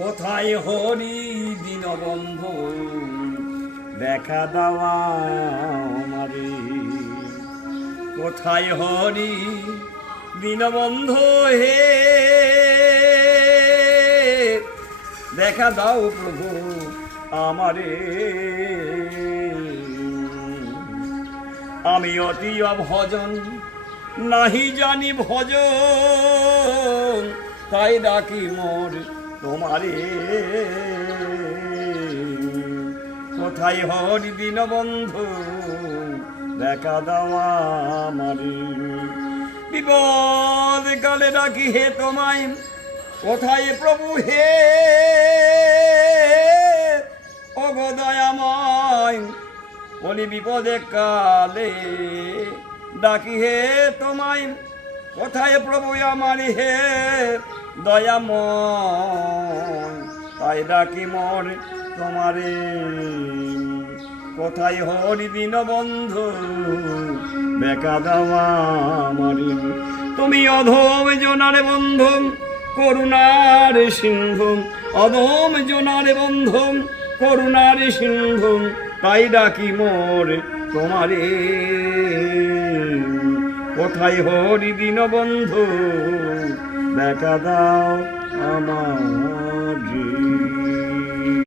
কোথায় হরি দীনবন্ধু দেখা দেওয়া আমারে, কোথায় হরি দীনবন্ধু হে দেখা দাও প্রভু আমারে। আমি অতি অভজন নাহি জানি ভজন, তাই ডাকি মোর তোমারে। কোথায় হরি দীনবন্ধু দেখা দেওয়া আমারে। বিপদ কালে ডাকি হে তোমায়, কোথায় প্রভু হে ওগো দয়াময়। বলি বিপদে কালে ডাকি হে তোমায়, কোথায় প্রভু আমার হে দয়াময়। তাই ডাকি মোর তোমারে। কোথায় হরি দীনবন্ধু দেখা দেওয়া আমারে। তুমি অধম জনার বন্ধু করুণার সিন্ধু, অধম জনার বন্ধু করুণার সিন্ধু, তাই ডাকি মোর তোমারে। কোথায় হরি দীনবন্ধু দেখা দাও আমারে।